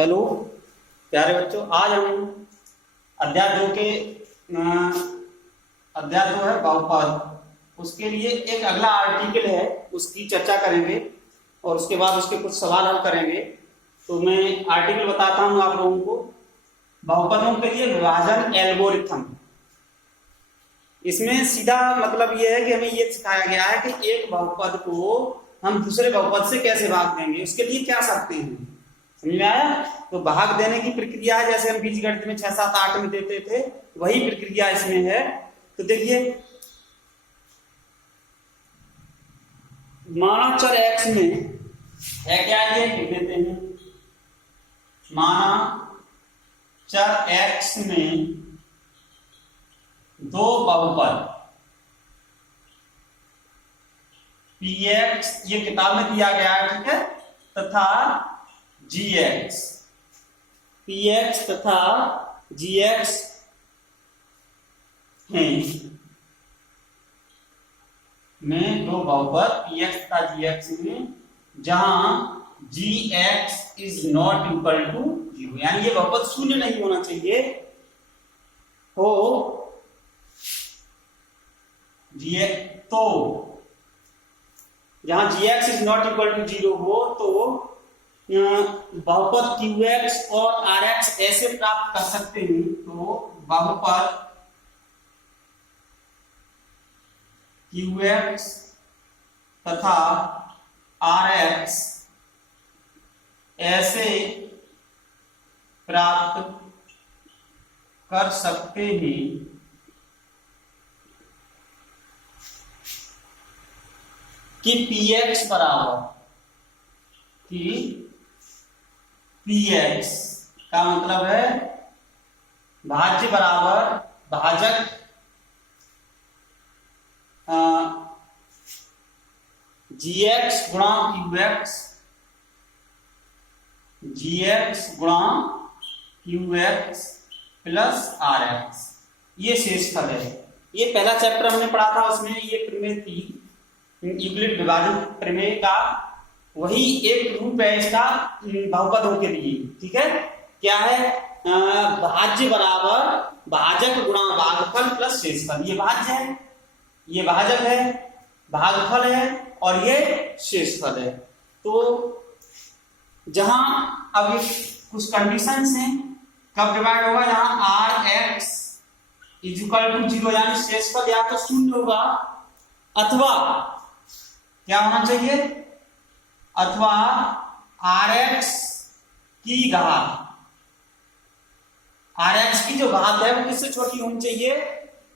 Hello प्यारे बच्चों, आज हम अध्याय 2 के अध्याय 2 है बहुपद। उसके लिए एक अगला आर्टिकल है, उसकी चर्चा करेंगे और उसके बाद उसके कुछ सवाल हल करेंगे। तो मैं आर्टिकल बताता हूं आप लोगों को। बहुपदों के लिए विभाजन एल्गोरिथम। इसमें सीधा मतलब यह है कि हमें यह सिखाया गया है कि एक बहुपद को हम दूसरे बहुपद से कैसे भाग देंगे, उसके लिए क्या सकते हैं। समझ में आया? तो भाग देने की प्रक्रिया है, जैसे हम बीजगणित में 6, 7, 8 में देते थे, वही प्रक्रिया इसमें है। तो देखिए, माना चर x में है क्या, ये लिख देते हैं। माना चर x में दो बहुपद px, ये किताब में दिया गया है, ठीक है, तथा gx, px तथा gx हैं। में दो बहुपद px तथा gx में जहां gx is not equal to 0, यानी ये बहुपद शून्य नहीं होना चाहिए। हो तो जहां gx is not equal to 0 हो तो बहुपद qx और rx ऐसे प्राप्त कर सकते हैं। तो बहुपद qx तथा rx ऐसे प्राप्त कर सकते हैं कि px बराबर, कि px का मतलब है भाज्य बराबर भाजक gx गुणा qx, gx गुणा qx प्लस rx, ये शेषफल है। ये पहला चैप्टर हमने पढ़ा था, उसमें ये प्रमेय थी, यूक्लिड विभाजन प्रमेय का वही एक रूप है इसका बहुपदों के लिए। ठीक है, क्या है? भाज्य बराबर भाजक गुणा भागफल प्लस शेषफल। ये भाज्य है, ये भाजक है, भागफल है और ये शेषफल है। तो जहां अब कुछ कंडीशंस हैं, कब डिवाइड होगा? जहां rx इज इक्वल टू 0, यानी शेषफल या तो शून्य होगा अथवा क्या होना चाहिए, अथवा rx की घात, rx की जो घात है वो किससे छोटी होनी चाहिए?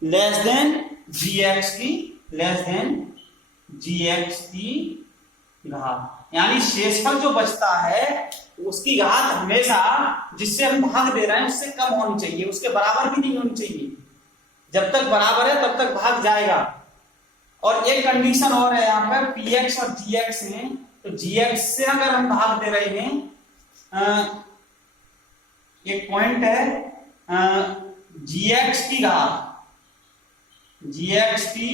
लेस देन gx की, लेस देन gx की घात। यानी शेषफल जो बचता है उसकी घात हमेशा जिससे हम भाग दे रहे हैं उससे कम होनी चाहिए, उसके बराबर भी नहीं होनी चाहिए। जब तक बराबर है तब तक भाग जाएगा। और एक कंडीशन और है यहाँ पर, px और gx में, तो gx से अगर हम भाग दे रहे हैं, एक पॉइंट है, gx की घात, gx की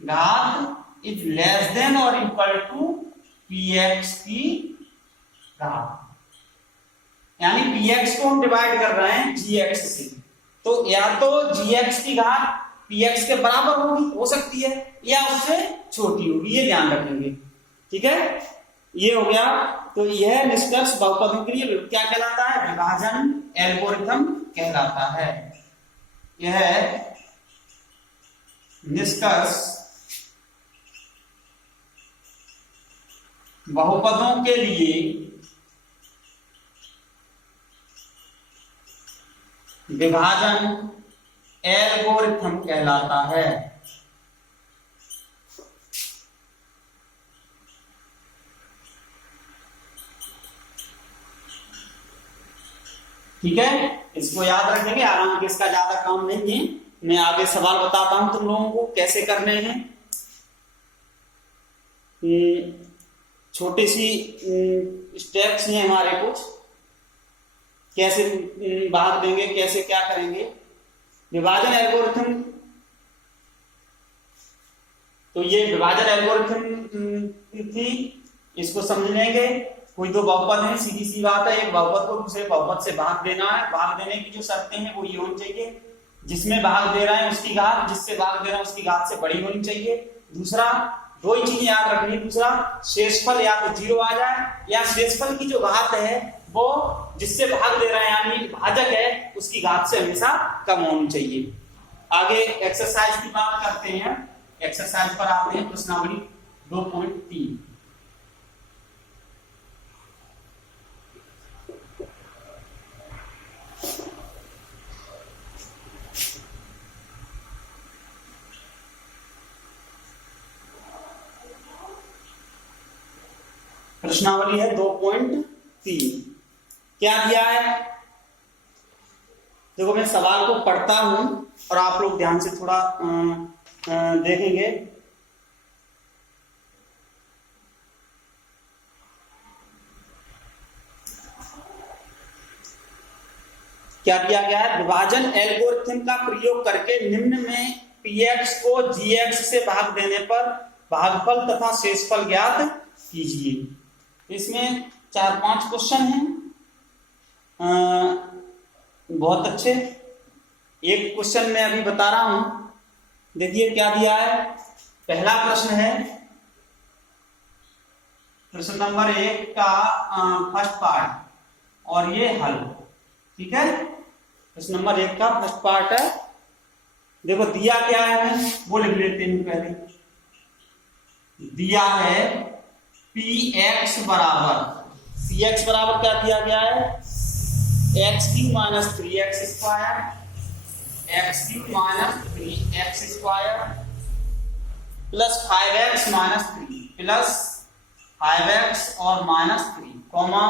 घात इज लेस देन और इक्वल टू px की घात। यानी px को हम डिवाइड कर रहे हैं gx से, तो या तो gx की घात px के बराबर होगी, हो सकती है, या उससे छोटी होगी, ये ध्यान रखेंगे। ठीक है, ये हो गया। तो यह निष्कर्ष बहुपदों के लिए क्या कहलाता है? विभाजन एल्गोरिथम कहलाता है। यह निष्कर्ष बहुपदों के लिए विभाजन एल्गोरिथम कहलाता है। ठीक है, इसको याद रखेंगे आराम के, इसका ज्यादा काम नहीं है। मैं आगे सवाल बताता हूं तुम लोगों को कैसे करने हैं। छोटी सी स्टेप्स हैं हमारे कुछ, कैसे भाग देंगे, कैसे क्या करेंगे। विभाजन एल्गोरिथम, तो ये विभाजन एल्गोरिथम थी, इसको समझ लेंगे। कोई दो बहुपद है, सीधी सी बात है, एक बहुपद को दूसरे बहुपद से भाग देना है। भाग देने की जो शर्तें हैं वो ये होनी चाहिए, जिसमें भाग दे रहा है उसकी घात जिससे भाग दे रहा है उसकी घात से बड़ी होनी चाहिए। दूसरा, दो ही चीजें याद रखनी है। दूसरा, शेषफल या तो 0 आ जाए या शेषफल की जो घात है वो जिससे भाग दे रहा है यानी भाजक है उसकी घात से हमेशा कम होनी चाहिए। आगे एक्सरसाइज की बात करते हैं। एक्सरसाइज पर आते हैं, प्रश्नावली 2.3। प्रश्नावली है 2.3। क्या दिया है? देखो मैं सवाल को पढ़ता हूं और आप लोग ध्यान से थोड़ा देखेंगे। क्या दिया गया है? विभाजन एल्गोरिथम का प्रयोग करके निम्न में px को gx से भाग देने पर भागफल तथा शेषफल ज्ञात कीजिए। इसमें 4-5 क्वेश्चन हैं, बहुत अच्छे। एक क्वेश्चन मैं अभी बता रहा हूं, देखिए क्या दिया है। पहला प्रश्न है, प्रश्न नंबर 1 का फर्स्ट पार्ट और ये हल, ठीक है। प्रश्न नंबर 1 का फर्स्ट पार्ट है। देखो दिया क्या है, वो लिख लेते हैं पहले। दिया है px बराबर cx बराबर क्या दिया गया है, x³ minus 3x square, x³ minus 3x square plus 5x minus 3 plus 5x और माइनस 3 कॉमा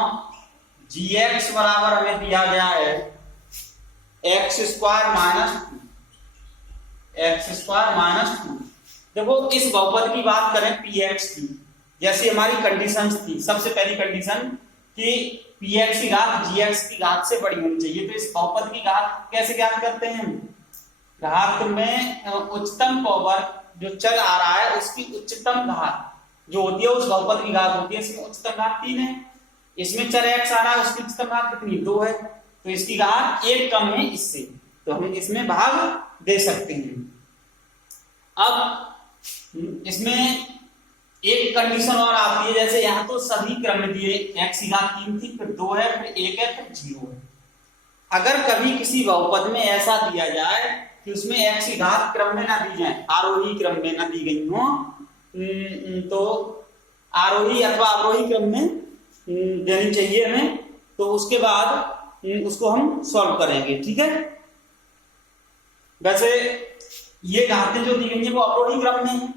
gx बराबर हमें दिया गया है x² माइनस 2, x² माइनस 2। देखो इस बहुपद की बात करें px की, जैसी हमारी कंडीशंस थी। सबसे पहली कंडीशन कि px की घात gx की घात से बड़ी होनी चाहिए। तो इस बहुपद की घात कैसे ज्ञात करते हैं? घात में उच्चतम पावर जो चल आ रहा है उसकी उच्चतम घात जो होती है उस बहुपद की घात होती है। इसमें उच्चतम घात 3 है, इसमें चर x आ रहा है उसकी उच्चतम घात कितनी, 2 है। तो इसकी घात 1 कम है इससे, तो हम इसमें भाग दे सकते हैं। अब इसमें एक कंडीशन और आती है, जैसे यहां तो सभी क्रम में दिए, x की घात 3 थी, फिर 2 है, फिर 1 है, फिर 0 है। अगर कभी किसी बहुपद में ऐसा दिया जाए कि उसमें x की घात क्रम में ना दी जाए, आरोही क्रम में ना दी गई हो, तो आरोही अथवा अवरोही क्रम में देनी चाहिए हमें। तो उसके बाद उसको हम सॉल्व करेंगे, ठीक है। वैसे ये घातें जो दी गई है वो अवरोही क्रम में है,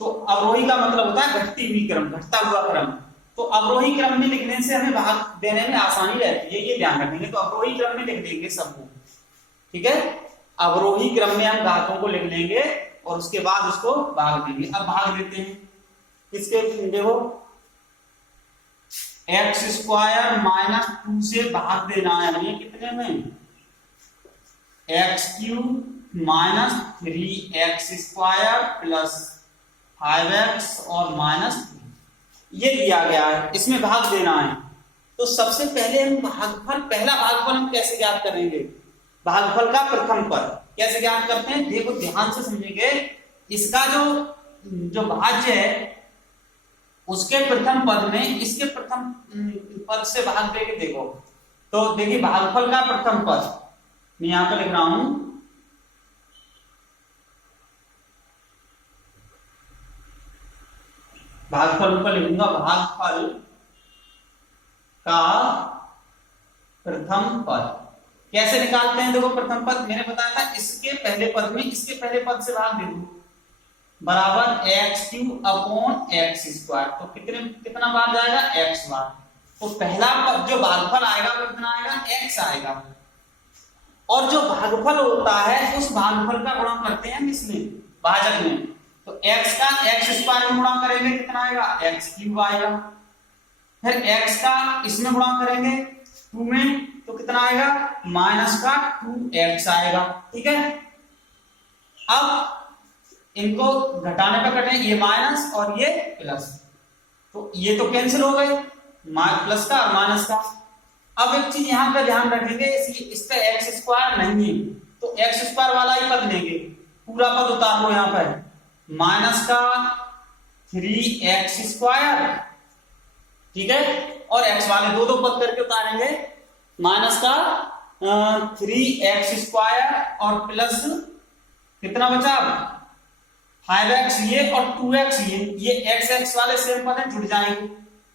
तो अवरोही का मतलब होता है घटती हुई क्रम, घटता हुआ क्रम। तो अवरोही क्रम में लिखने से हमें भाग देने में आसानी रहती है, ये ध्यान रखेंगे। तो अवरोही क्रम में लिख देंगे सबको, ठीक है। अवरोही क्रम में हम घातों को लिख लेंगे और उसके बाद उसको भाग देंगे। अब भाग देते हैं इसके, देखो x² माइनस 2 से भाग देना है हमें कितने में, x³ minus 3x² plus 5x और माइनस 3 ये दिया गया है, इसमें भाग देना है। तो सबसे पहले हम भागफल, पहला भागफल हम कैसे ज्ञात करेंगे? भागफल का प्रथम पद कैसे ज्ञात करते हैं? देखो ध्यान से समझेंगे। इसका जो भाज्य है उसके प्रथम पद में इसके प्रथम पद से भाग देके देखो, तो देखिए भागफल का प्रथम पद मैं यहां पर लिख रहा हूं, भागफल ऊपर लिखूंगा, भागफल का प्रथम पद कैसे निकालते हैं? देखो प्रथम पद मैंने बताया था, इसके पहले पद में इसके पहले पद से भाग दे दो, बराबर x³ अपॉन x²। तो कितना बार जाएगा? x बार। तो पहला पद जो भागफल आएगा वो कितना आएगा? x आएगा। और जो भागफल होता है उस भागफल का गुणा करते हैं इसमें भाजक में, तो x का x² में गुणा करेंगे कितना आएगा? x³ आएगा। फिर x का इसमें गुणा करेंगे 2 में, तो कितना आएगा? माइनस का 2x आएगा, ठीक है। अब इनको घटाने पर कटें, ये माइनस और ये प्लस, तो ये तो कैंसिल हो गए, प्लस का और माइनस का। अब एक चीज यहाँ पे ध्यान रखेंगे, इसका एक्स स्क्वायर नहीं है तो एक्स स्क्वायर वाला ही पद लेंगे, पूरा पद उतार लो यहाँ पर, माइनस का 3x स्क्वायर, ठीक है, और x वाले दो दो पद करके उतारेंगे, माइनस का 3x स्क्वायर और प्लस कितना बचा 5x ये और 2x ये x वाले सेम पद हैं, जुड़ जाएंगे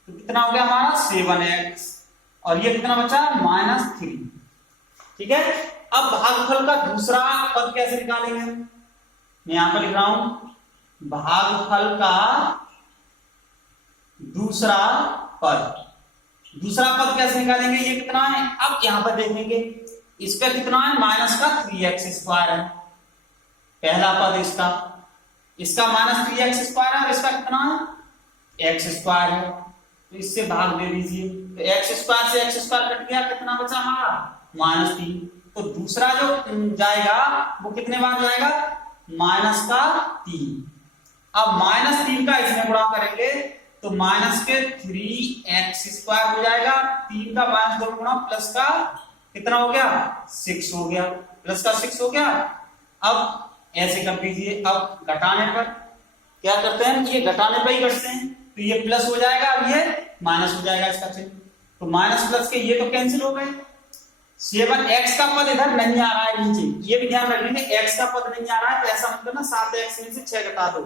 तो कितना हो गया हमारा 7x और ये कितना बचा -3, ठीक है। अब भागफल का दूसरा पद कैसे निकालेंगे, मैं यहां पर लिख रहा हूं, भागफल का दूसरा पद कैसे निकालेंगे, ये कितना है, अब यहां पर देखेंगे इस पे कितना है, माइनस का 3x स्क्वायर है, पहला पद इसका -3x स्क्वायर है और इसका कितना है x स्क्वायर है, तो इससे भाग दे दीजिए, तो x स्क्वायर से x स्क्वायर कट गया, कितना बचा हमारा -3, तो दूसरा जो जाएगा वो कितने बार जाएगा -3, अब -3 का इसमें गुणा करेंगे तो माइनस के 3x स्क्वायर हो जाएगा, 3 का -2 गुणा प्लस का कितना हो गया 6 हो गया, प्लस का 6 हो गया। अब ऐसे कर दीजिए, अब घटाने पर क्या करते हैं, ये घटाने पर ही करते हैं, तो ये प्लस हो जाएगा और ये माइनस हो जाएगा इसका चिन्ह, तो माइनस प्लस के ये तो कैंसिल हो गए। 7x का पद इधर नहीं आ रहा है नीचे, ये भी ध्यान रखेंगे, x का पद नहीं आ रहा है तो ऐसा मतलब ना 7x में से 6 घटा दो,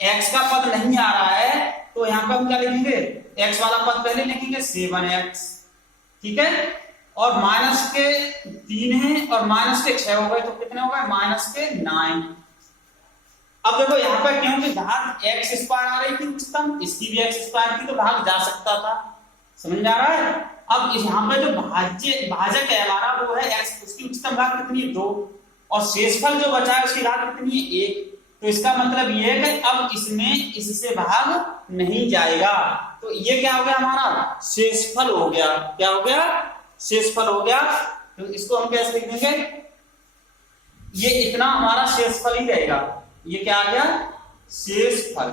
x का पद नहीं आ रहा है तो यहाँ पे हम क्या लिखेंगे, x वाला पद पहले लिखेंगे 7x, ठीक है, और माइनस के 3 है और माइनस के 6 हो गए तो कितने हो गए -9। अब देखो यहाँ पर क्योंकि भाग x स्क्वायर आ रही थी उच्चतम, इसकी भी x स्क्वायर थी तो भाग जा सकता था, समझ आ रहा है। अब यहाँ पे जो भाजक है हमारा वो है x, उसकी उच्चतम भाग कितनी है 2 और शेषफल जो बचा है उसकी भाग कितनी है 1, तो इसका मतलब ये है कि अब इसमें इससे भाग नहीं जाएगा, तो ये क्या हो गया हमारा शेषफल हो गया, क्या हो गया शेषफल हो गया, तो इसको हम कैसे लिख देंगे, ये इतना हमारा शेषफल ही रहेगा, ये क्या आ गया शेषफल,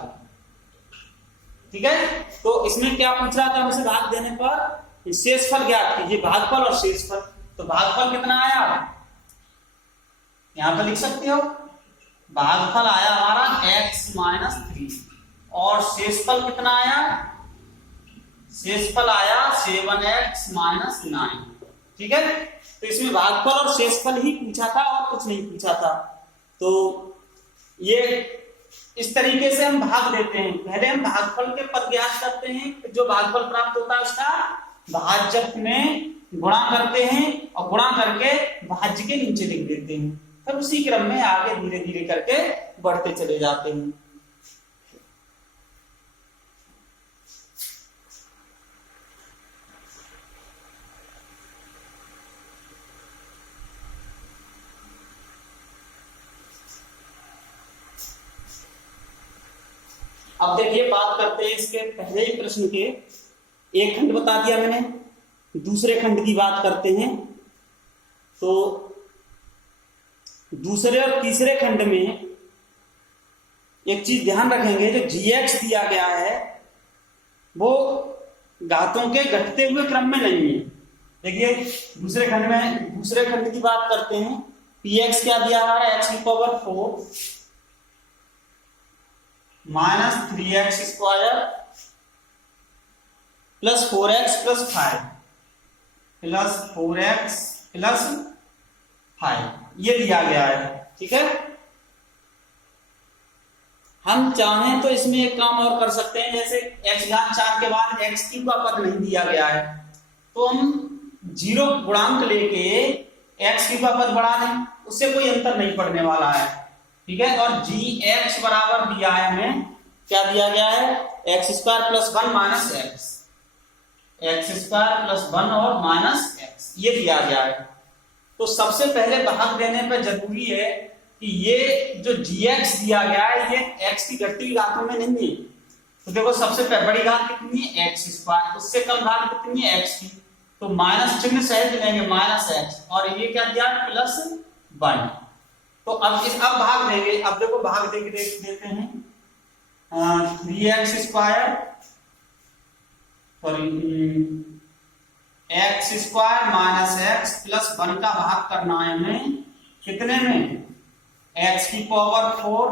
ठीक है। तो इसमें क्या पूछ रहा था हमसे, भाग देने पर शेषफल ज्ञात कीजिए, भागफल और शेषफल, तो भागफल कितना आया यहां पर लिख सकते हो, भागफल आया हमारा x - 3 और शेषफल कितना आया, शेषफल आया 7x - 9, ठीक है। तो इसमें भागफल और शेषफल ही पूछा था और कुछ नहीं पूछा था, तो ये इस तरीके से हम भाग देते हैं, पहले हम भागफल के पद ज्ञात करते हैं, जो भागफल प्राप्त होता है उसका भाजक में गुणा करते हैं और गुणा करके भाज्य के नीचे लिख देते हैं, फिर उसी क्रम में आगे धीरे धीरे करके बढ़ते चले जाते हैं। अब देखिए बात करते हैं इसके पहले ही प्रश्न के, एक खंड बता दिया मैंने, दूसरे खंड की बात करते हैं। तो दूसरे और तीसरे खंड में एक चीज ध्यान रखेंगे, जो gx दिया गया है वो घातों के घटते हुए क्रम में नहीं है। देखिए दूसरे खंड की बात करते हैं, px क्या दिया हमारा x⁴ -3x square plus 4x plus 5 plus 4x plus 5 ये दिया गया है, ठीक है। हम चाहें तो इसमें एक काम और कर सकते हैं, जैसे x⁴ के बाद x³ का पद नहीं दिया गया है तो हम 0 गुणांक लेके x³ का पद बढ़ा दें, उससे कोई अंतर नहीं पड़ने वाला है, ठीक है। और gx बराबर दिया है हमें, क्या दिया गया है x² + 1 - x, x² + 1 और -x ये दिया गया है। तो सबसे पहले भाग देने पर जरूरी है कि ये जो gx दिया गया है ये x की घटती हुई घातों में नहीं है, तो देखो सबसे बड़ी घात कितनी है x², उससे कम घात कितनी है x की, तो माइनस चिन्ह सहित लेंगे -x और ये क्या दिया +1। तो अब भाग देंगे, अब देखो भाग देके देते हैं 3x² sorry x square minus x plus 1 का भाग करना है हमें कितने में, एक्स की power 4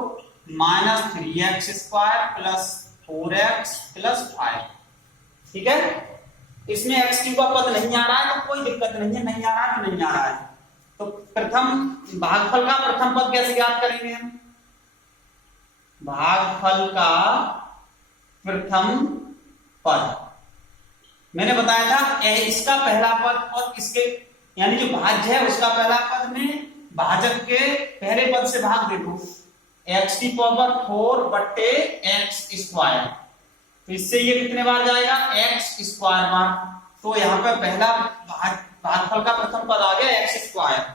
minus 3x square plus 4x plus 5। ठीक है, इसमें एक्स क्यू का पद नहीं आ रहा है तो कोई दिक्कत नहीं है, नहीं आ रहा है तो नहीं आ रहा है। तो प्रथम भागफल का प्रथम पद कैसे ज्ञात करेंगे हम, भागफल का प्रथम पद मैंने बताया था इसका पहला पद और इसके यानी जो भाज्य है उसका पहला पद में भाजक के पहले पद से भाग दे दो, एक्स की पावर 4 बट्टे एक्स स्क्वायर, तो इससे ये कितने बार जाएगा, एक्स स्क्वायर बार। तो यहाँ पे पहला भागफल का प्रथम पद आ गया एक्स स्क्वायर।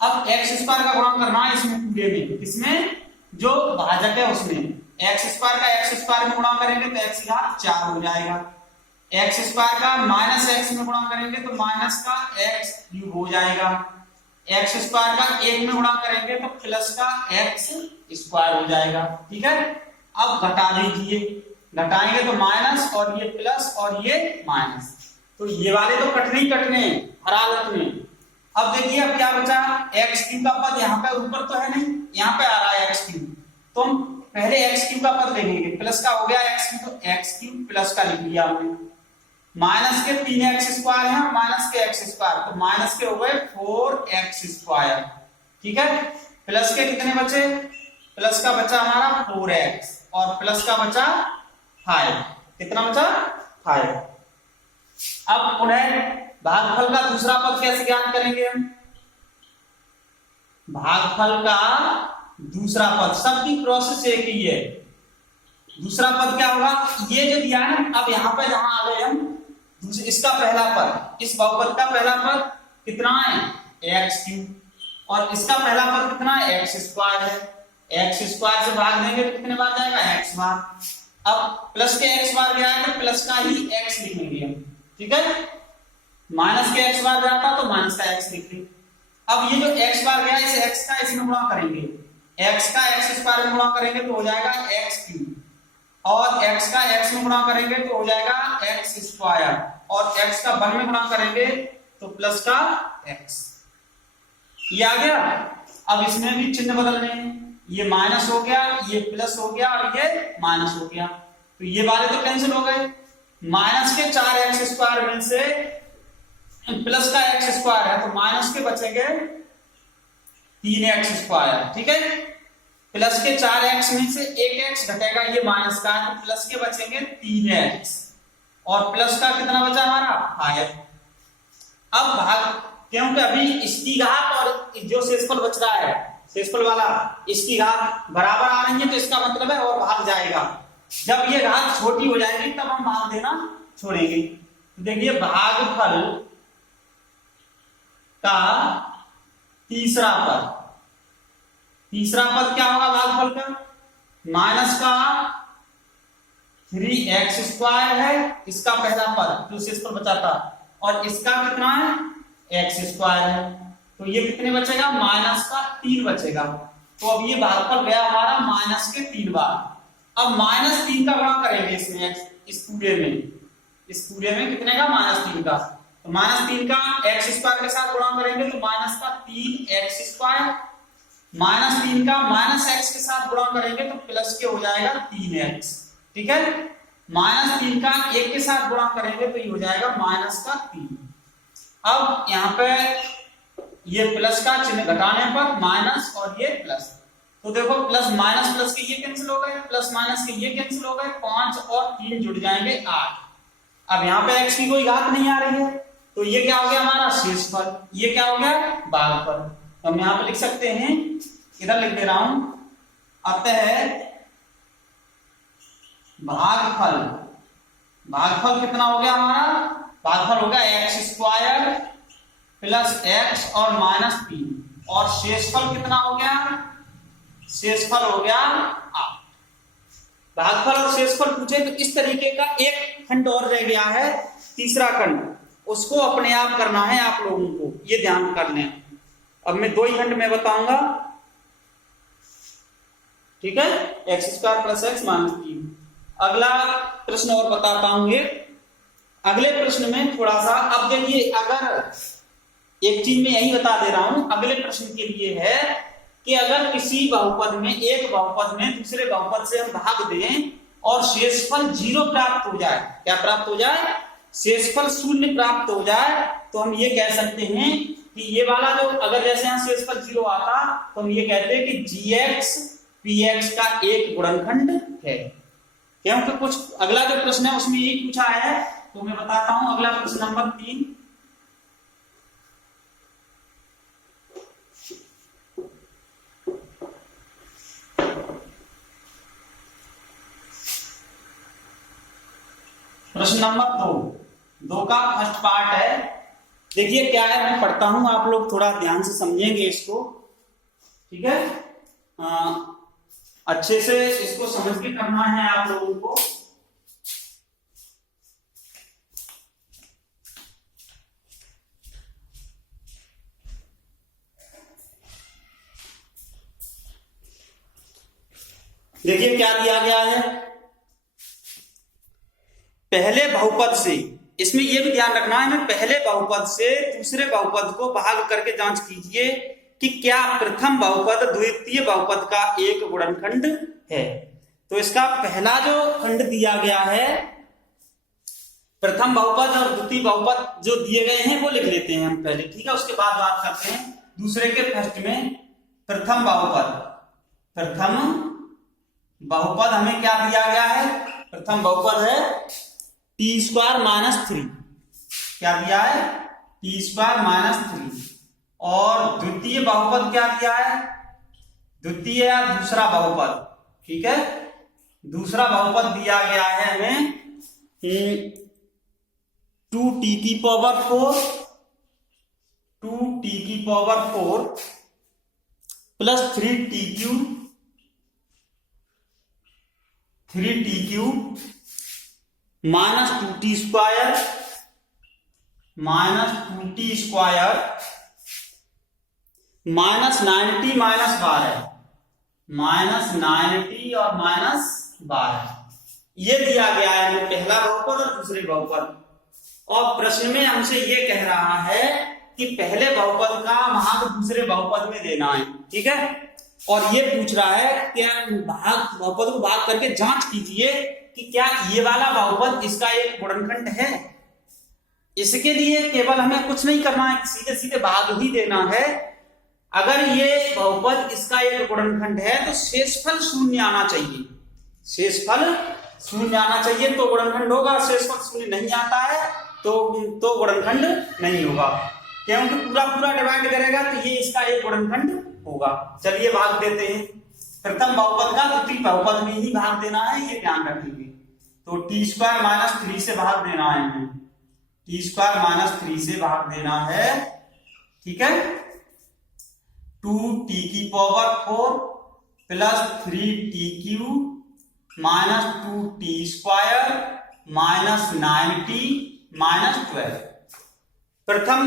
अब एक्स स्क्वायर का गुणा करना है इसमें पूरे में, किसमें, जो भाजक है उसमें। एक्स स्क्वायर का एक्स स्क्वायर में गुणा करेंगे तो एक्स घात 4 हो जाएगा, एक्स स्क्वायर का माइनस एक्स में गुणा करेंगे तो माइनस का एक्स क्यूब हो जाएगा, एक्स स्क्वायर का 1 में गुणा करेंगे तो प्लस का एक्स स्क्वायर हो जाएगा। ठीक है, अब घटा दीजिए, घटाएंगे तो माइनस और ये प्लस और ये माइनस, तो ये वाले तो कटने ही कटने हर हालत में। अब देखिए अब क्या बचा, एक्स क्यूब का पद यहाँ पे ऊपर तो है नहीं, यहाँ पे आ रहा है एक्स क्यूब, तो हम पहले एक्स क्यूब का पद लेंगे, प्लस का हो गया एक्स क्यूब, तो एक्स क्यूब प्लस का लिख लिया हमने, माइनस के 3x स्क्वायर है माइनस के x स्क्वायर, तो माइनस के हो गए 4x स्क्वायर। ठीक है, प्लस के कितने बचे, प्लस का बचा हमारा 4x और प्लस का बचा 5, कितना बचा 5। अब पुनः भागफल का दूसरा पद कैसे ज्ञात करेंगे हम, भागफल का दूसरा पद, सबकी प्रोसेस एक ही है। दूसरा पद क्या होगा, ये जो दिया है ना, अब यहाँ पे जहां आ गए हम, इसका पहला पद, इस बहुपद का पहला पद कितना है, एक्स क्यूब, और इसका पहला पद कितना है, एक्स स्क्वायर है, एक्स स्क्वायर से भाग देंगे तो कितने बार जाएगा, एक्स बार। अब प्लस के एक्स बार गया है तो प्लस का ही एक्स लिखेंगे हम। ठीक है, माइनस के एक्स बार जाता तो माइनस का एक्स लिख लेंगे। अब ये जो एक्स बार गया इस एक्स का इसमें गुणा करेंगे, एक्स का एक्स स्क्वायर में गुणा करेंगे तो हो जाएगा एक्स क्यूब, और x का x में गुणा करेंगे तो हो जाएगा x स्क्वायर, और x का 1 में गुणा करेंगे तो प्लस का x। ये आ गया। अब इसमें भी चिन्ह बदलने हैं, ये माइनस हो गया, ये प्लस हो गया और ये माइनस हो गया, तो ये वाले तो कैंसिल हो गए। माइनस के 4x स्क्वायर में से प्लस का x स्क्वायर है तो माइनस के बचेंगे 3x स्क्वायर। ठीक है, प्लस के 4x में से 1x घटेगा, ये माइनस का है तो प्लस के बचेंगे 3x, और प्लस का कितना बचा हमारा 5। अब भाग, क्योंकि अभी इसकी घात और जो शेषफल बच रहा है, शेषफल वाला, इसकी घात बराबर आ रही है तो इसका मतलब है और भाग जाएगा। जब ये घात छोटी हो जाएगी तब हम भाग देना छोड़ेंगे। तो देखिए भागफल का तीसरा पद, तीसरा पद क्या होगा भागफल का, माइनस का 3x स्क्वायर है, इसका पहला पद जो शेषफल बचा था, और इसका कितना है x स्क्वायर है, तो ये कितने बचेगा, माइनस का 3 बचेगा। तो अब ये भागफल गया हमारा माइनस के 3 बार। अब माइनस 3 का गुणा करेंगे इसमें, इस पूरे में कितने का, माइनस 3 का, तो माइनस 3 का x स्क्वायर के साथ गुणा करेंगे तो माइनस का 3x स्क्वायर, माइनस 3 का माइनस x के साथ गुणा करेंगे तो प्लस के हो जाएगा 3x। ठीक है, माइनस 3 का 1 के साथ गुणा करेंगे तो ये हो जाएगा माइनस का 3। अब यहाँ पे ये प्लस का चिन्ह घटाने पर माइनस और ये प्लस, तो देखो प्लस माइनस प्लस के ये कैंसिल हो गए, प्लस माइनस के ये कैंसिल हो गए, 5 और 3 जुड़ जाएंगे 8। अब यहाँ पे x की कोई घात नहीं आ रही है तो ये क्या हो गया हमारा शेषफल, ये क्या हो गया भागफल। तो हम यहाँ पे लिख सकते हैं, इधर लिख दे रहा हूं, अतः भागफल, भागफल कितना हो गया हमारा, भागफल हो गया x स्क्वायर प्लस x और माइनस 3, और शेषफल कितना हो गया, शेषफल हो गया 8। भागफल और शेषफल पूछे तो इस तरीके का एक खंड और रह गया है, तीसरा खंड, उसको अपने आप करना है आप लोगों को, ये ध्यान कर लें। अब मैं 2 ही खंड में बताऊंगा। ठीक है, x square plus x minus 3। अगला प्रश्न और बताता हूं, ये अगले प्रश्न में थोड़ा सा, अब देखिए अगर एक चीज में यही बता दे रहा हूं, अगले प्रश्न के लिए है कि अगर किसी बहुपद में, एक बहुपद में दूसरे बहुपद से हम भाग दें और शेषफल 0 प्राप्त हो जाए, क्या प्राप्त हो जाए, शेषफल 0 प्राप्त हो जाए, तो हम ये कह सकते हैं कि ये वाला जो, अगर जैसे यहाँ शेषफल 0 आता तो हम ये कहते हैं कि gx px का एक गुणनखंड है। क्योंकि कुछ अगला जो प्रश्न है उसमें यही पूछा है, तो मैं बताता हूं। अगला प्रश्न नंबर 3, प्रश्न नंबर 2 का फर्स्ट पार्ट है। देखिए क्या है, मैं पढ़ता हूं, आप लोग थोड़ा ध्यान से समझेंगे इसको, ठीक है। अच्छे से इसको समझ के करना है आप लोगों को। देखिए क्या दिया गया है, पहले बहुपद से, इसमें यह भी ध्यान रखना है, मैं पहले बहुपद से दूसरे बहुपद को भाग करके जांच कीजिए कि क्या प्रथम बहुपद द्वितीय बहुपद का एक गुणनखंड है। तो इसका पहला जो खंड दिया गया है, प्रथम बहुपद और द्वितीय बहुपद जो दिए गए हैं वो लिख लेते हैं हम पहले, ठीक है, उसके बाद बात करते हैं दूसरे के फर्स्ट में। प्रथम बहुपद, प्रथम बहुपद हमें क्या दिया गया है, प्रथम बहुपद है t² - 3, क्या दिया है, t² - 3। और द्वितीय बहुपद क्या दिया है, द्वितीय या दूसरा बहुपद, ठीक है, दूसरा बहुपद दिया गया है हमें 2t⁴ 2t⁴ plus 3t³ minus 2t² minus 90 minus 12, minus 90 और माइनस 12, ये दिया गया है हमें पहला बहुपद और दूसरे बहुपद। और प्रश्न में हमसे ये कह रहा है कि पहले बहुपद का भाग दूसरे बहुपद में देना है, ठीक है। और ये पूछ रहा है क्या भाग, बहुपद को भाग करके जांच कीजिए कि क्या ये वाला बहुपद इसका एक गुणनखंड है। इसके लिए केवल हमें कुछ नहीं करना है, सीधे सीधे भाग ही देना है। अगर ये बहुपद इसका एक गुणनखंड है तो शेषफल 0 आना चाहिए, शेषफल 0 आना चाहिए तो गुणनखंड होगा। शेषफल 0 नहीं आता है तो गुणनखंड नहीं होगा, क्योंकि पूरा पूरा डिवाइड करेगा तो ये इसका एक गुणनखंड होगा। चलिए भाग देते हैं, प्रथम बहुपद का द्वितीय बहुपद में ही भाग देना है, ये ध्यान रखेंगे। तो t² - 3 से भाग देना है हमें, t² - 3 से भाग देना है, ठीक है। 2t⁴ plus 3t³ minus 2t² minus 90 minus 12। प्रथम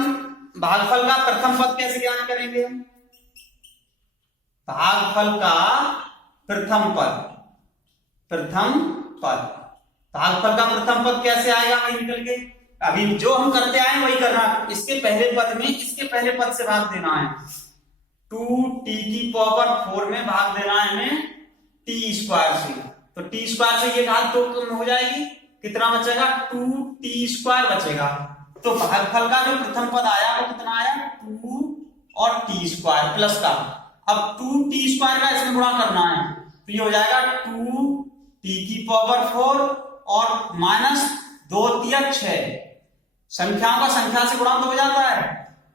भागफल का प्रथम पद कैसे ज्ञान करेंगे हम, भागफल का प्रथम पद, प्रथम पद, भागफल का प्रथम पद कैसे आएगा वही निकल के, अभी जो हम करते आए वही करना। इसके पहले पद में इसके पहले पद से भाग देना है, 2t⁴ में भाग देना है हमें t² से, तो t² से ये घात 2 कम हो जाएगी, कितना बचेगा, 2t² बचेगा। तो भागफल का जो प्रथम पद आया वो कितना आया, 2 और t² प्लस का, अब 2t² का इसमें गुणा करना है तो ये हो जाएगा 2t⁴ और माइनस 2 × 6, संख्याओं का संख्या से गुणा तो हो जाता है,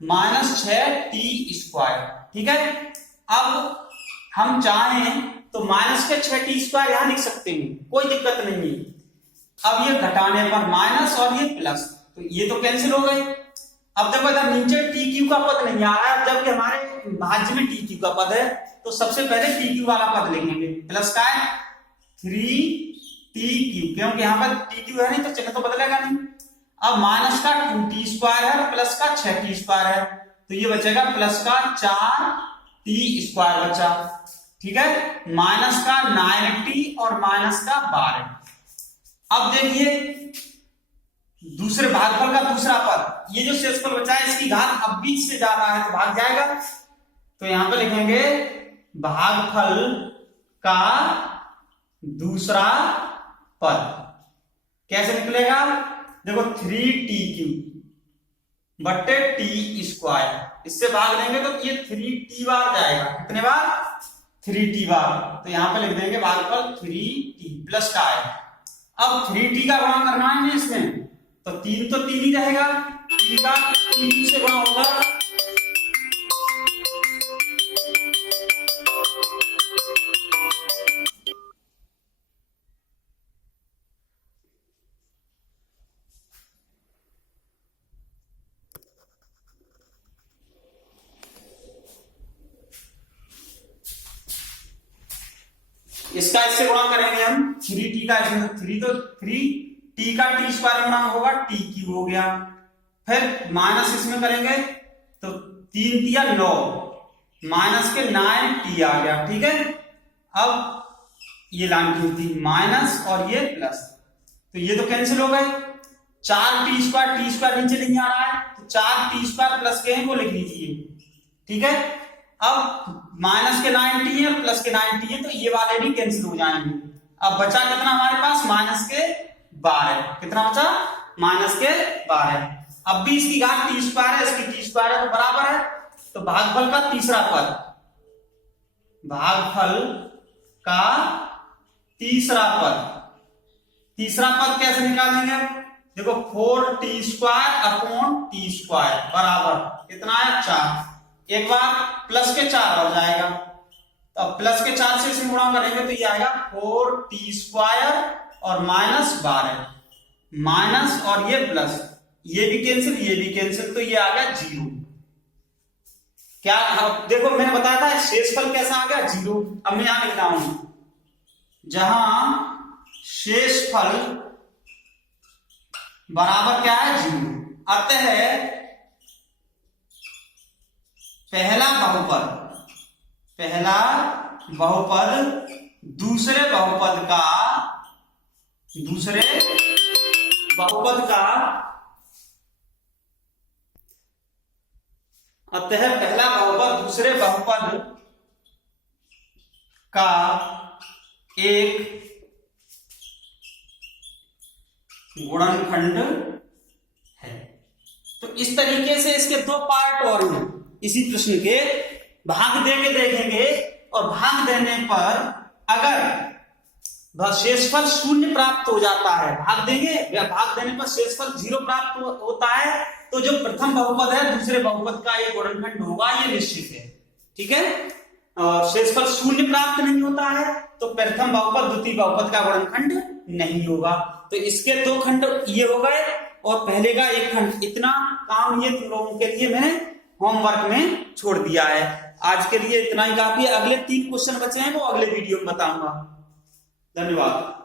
माइनस 6t², ठीक है। अब हम चाहें तो माइनस के 6t² यहां लिख सकते हैं, कोई दिक्कत नहीं है। अब ये घटाने पर माइनस और ये प्लस, तो ये तो कैंसिल हो गए। अब देखो इधर नीचे tq का पद नहीं आ रहा है, जबकि हमारे भाज्य में tq का पद है, तो सबसे पहले tq वाला पद लिखेंगे, प्लस का है 3tq, क्योंकि यहाँ पर tq है नहीं तो चिन्ह तो बदलेगा नहीं। अब माइनस का 2t² है, प्लस का 6t² है, तो ये बचेगा प्लस का 4t² बचा, ठीक है। माइनस का 9t और माइनस का 12। अब देखिए दूसरे भागफल का दूसरा पद, ये जो शेषफल बचा है इसकी घात अब 20 से ज्यादा है तो भाग जाएगा। तो यहां पे लिखेंगे भागफल का दूसरा पद कैसे निकलेगा, देखो 3t³ बट्टे t², इससे भाग देंगे तो ये 3t बार जाएगा, कितने बार, 3t बार। तो यहां पे लिख देंगे भागफल 3t प्लस का है। अब 3t का गुणा करना है इसमें, तो 3 तो 3 ही रहेगा, 3 का 3 से गुणा होगा, इसका इससे गुणा करेंगे हम 3t का, इसमें 3 तो 3t का t² गुणा होगा t³ हो गया, फिर माइनस इसमें करेंगे तो 3 तिया 9 माइनस के 9t आ गया, ठीक है। अब ये लाइन की थी माइनस और ये प्लस, तो ये तो कैंसिल हो गए, 4t² नीचे नहीं आ रहा है तो 4t² प्लस के हैं वो लिख लीजिए, ठीक है। अब माइनस के 9t है प्लस के 9t है तो ये वाले भी कैंसिल हो जाएंगे। अब बचा कितना हमारे पास, माइनस के 12, कितना बचा, माइनस के 12। अब भी इसकी घात t² है, इसकी t² है तो बराबर है, तो भागफल का तीसरा पद, भागफल का तीसरा पद कैसे निकालेंगे, देखो 4t² बराबर कितना है 4, एक बार प्लस के 4 हो जाएगा, तो प्लस के 4 से इसे गुणा करेंगे तो ये आएगा 4t² और माइनस 12, माइनस और ये प्लस, ये भी कैंसिल, तो ये आ गया 0। क्या देखो मैंने बताया था शेषफल कैसा आ गया 0। अब मैं यहां लिखता हूं, जहां शेषफल बराबर क्या है 0, अतः पहला बहुपद दूसरे बहुपद का अतः पहला बहुपद दूसरे बहुपद का एक गुणनखंड है। तो इस तरीके से इसके 2 पार्ट और हैं इसी प्रश्न के, भाग दे के देखेंगे और भाग देने पर अगर शेषफल 0 प्राप्त हो जाता है, भाग देंगे या भाग देने पर शेषफल 0 प्राप्त होता है तो जो प्रथम बहुपद है दूसरे बहुपद का एक गुणनखंड होगा, ये निश्चित है, ठीक है। और शेषफल 0 प्राप्त नहीं होता है तो प्रथम बहुपद द्वितीय बहुपद का गुणनखंड नहीं होगा। तो इसके 2 खंड ये हो गए और पहले का 1 खंड, इतना काम ये तुम लोगों के लिए मैंने होमवर्क में छोड़ दिया है। आज के लिए इतना ही काफी है, अगले 3 क्वेश्चन बचे हैं वो अगले वीडियो में बताऊंगा। धन्यवाद।